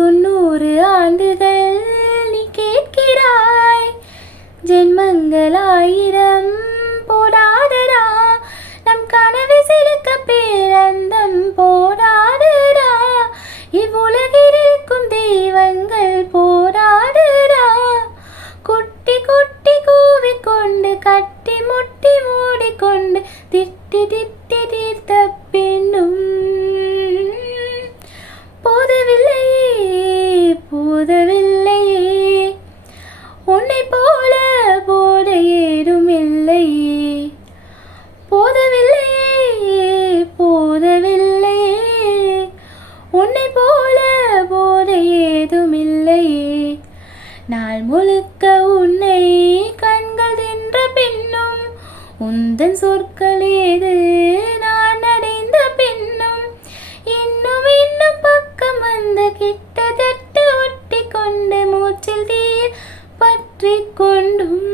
90 ஆண்டுகள் நீ கேட்கிறாய், ஜென்மங்கள் 1000 போடாதடா, நம் கனவு சிலுக்க பேரந்தம் போடாதடா, இவ்வுலகில் இருக்கும் தெய்வங்கள் போடாதடா, குட்டி குட்டி கூவிக்கொண்டு கட்டி முட்டி மூடிக்கொண்டு திட்டி திட்டி தீர்த்த பின்னும் போதவில்லையே போதவில்லையே, உன்னை போல போத ஏதும் இல்லையே, போதவில்லையே போதவில்லையே, உன்னை போல போத ஏதும் இல்லையே, நாள் முழுக்க உன்னை கண்கள் தின்ற பின்னும் உந்தன் சொற்கள் ஏது நான் அடைந்த பின்னும் இன்னும் இன்னும் பக்கம் வந்து கிட்டத்தட்ட ஒட்டி கொண்டு மூச்சில் தீர் பற்றி கொண்டும்